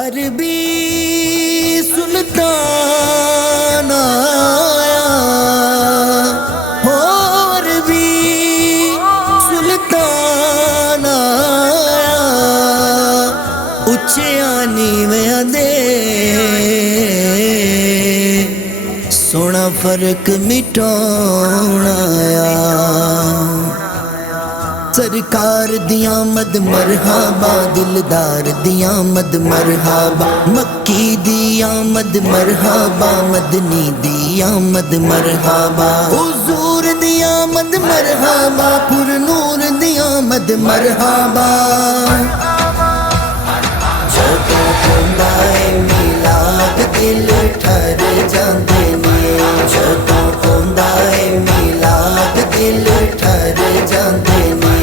عربی سلطان آیا ہو، عربی سلطان آیا، اچھیاں نیویاں دے سونا فرق مٹاؤن آیا۔ سرکار دی آمد مرحبا، دلدار دی آمد مرحبا، مکی دی آمد مرحبا، مدنی دی آمد مرحبا، حضور دی آمد مرحبا، پر نور دی آمد مرحبا۔ جدوں ہوندا ہے میلاد دل ٹھر جاندے نے، جدوں ہوندا ہے میلاد دل ٹھر جاندے نے،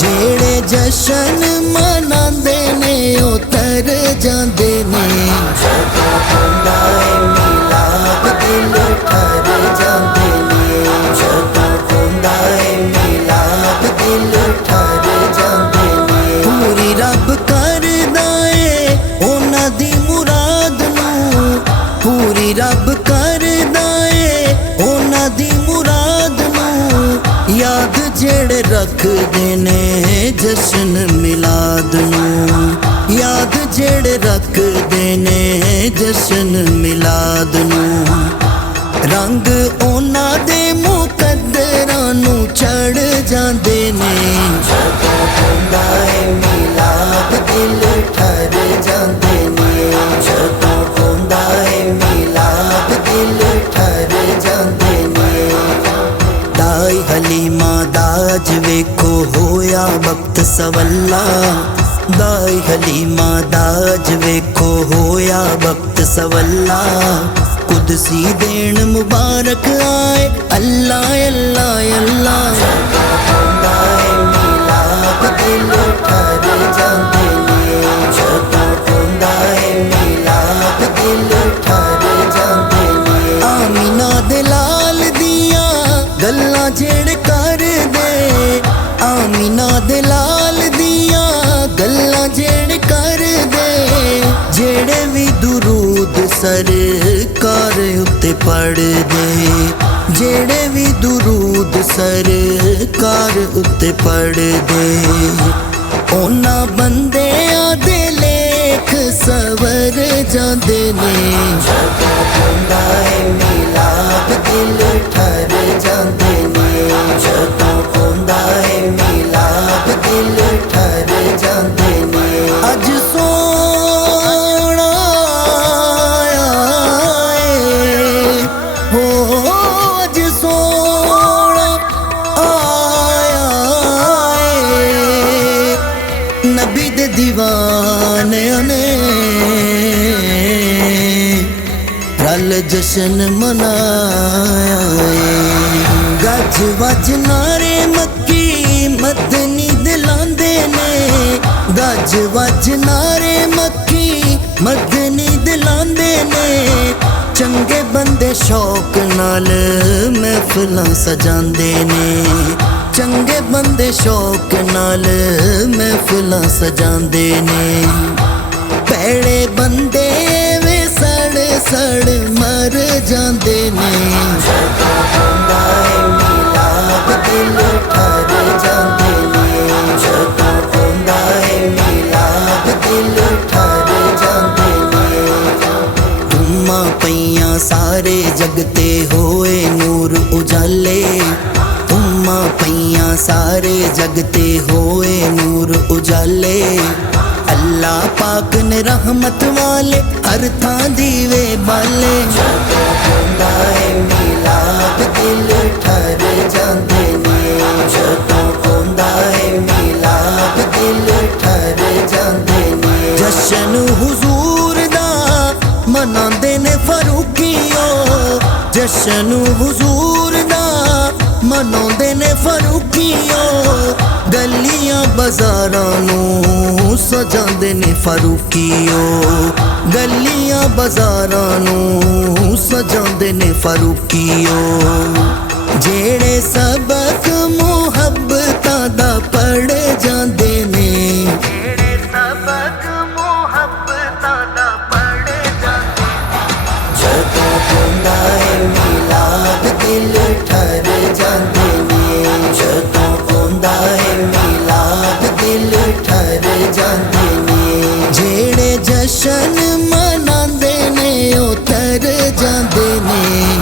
جیڑے جشن مناندے نے او تر جاندے نے، جدوں ہوندا ہے میلاد دل ٹھر جاندے نے، جدوں ہوندا ہے میلاد دل ٹھر جاندے نے۔ پوری رب کردا اے انہاں دی مراد نوں، پوری رب کردا اے انہاں دی مراد نوں، یاد جڑے رکھ دینے جشن میلاد نوں، یاد جڑے رکھ دینے جشن میلاد نوں، رنگ اونا دے مقدراں نوں چڑھ جاندے نے، جدوں ہوندا ہے میلاد دل ٹھر جاندے نے، جدوں ہوندا ہے میلاد دل ٹھر جاندے نے۔ دائی حلیمہ داج ویکھو ہویا وقت سولا، دائی حلیمہ داج ویکھو ہویا وقت سولا، قدسی دین مبارک آئے اللہ اللہ اللہ۔ جدوں ہوندا ہے میلاد دل ٹھر جاندے نے، جدوں ہوندا ہے میلاد دل ٹھر جاندے نے۔ آمینہ دے لال دیاں گلاں جڑ کر دے، آمینہ دے لال دیاں گلاں جڑ کر دے، جڑے وی درود سرکار اتے پڑھ دے، جڑے وی درود سرکار اتے پڑھ دے، اونا بندیاں دے لیکھ سور جاندے نے، جدوں ہوندا ہے میلاد دل ٹھر جاندے نے، جدوں ہوندا ہے میلاد دل ٹھر جاندے نے۔ اج سونا آیا اے ہو، اج سونا آیا اے، نبی دے دیوانیاں نے رل جشن منایا اے، گج وج نعرے مکی مدنی دلاندے نے، گج وج نعرے مکی مدنی دلاندے نے، چنگے بندے شوق نال محفلاں سجاندے نے، چنگے بندے شوق نال محفلاں سجاندے نے، پیڑے بندے وے سڑ سڑ مر جاندے نے، جدوں ہوندا ہے میلاد دل ٹھر جاندے نے، جدوں ہوندا ہے میلاد دل ٹھر جاندے نے۔ دھوماں پئیاں سارے جگتے ہوئے نور اجالے، دھوماں پئیاں سارے جگتے ہوئے نور اجالے، اللہ پاک نے رحمت والے ہر تھاں دیوے بالے، جدوں ہوندا ہے میلاد دل ٹھر جاندے نے، جدوں ہوندا ہے میلاد دل ٹھر جاندے نے۔ جشن حضور دا مناندے نے فاروقیو، جشن حضور دا مناندے نے فاروقیو، گلیاں بازاراں نوں سجاندے نے فاروقیو، گلیاں بازاراں نوں سجاندے نے فاروقیو، جیڑے سبق محبتاں دا پڑھ جاندے نے، جیڑے سبق محبتاں دا ਦਿਲ ਠਰ ਜਾਂਦੇ ਨੇ ਜਦੋਂ ਆਉਂਦਾ ਏ ਮਿਲਾਦ ਦਿਲ ਠਰ ਜਾਂਦੇ ਨੇ ਜਿਹੜੇ ਜਸ਼ਨ ਮਨਾਉਂਦੇ ਨੇ ਉਹ ਤਰ ਜਾਂਦੇ ਨੇ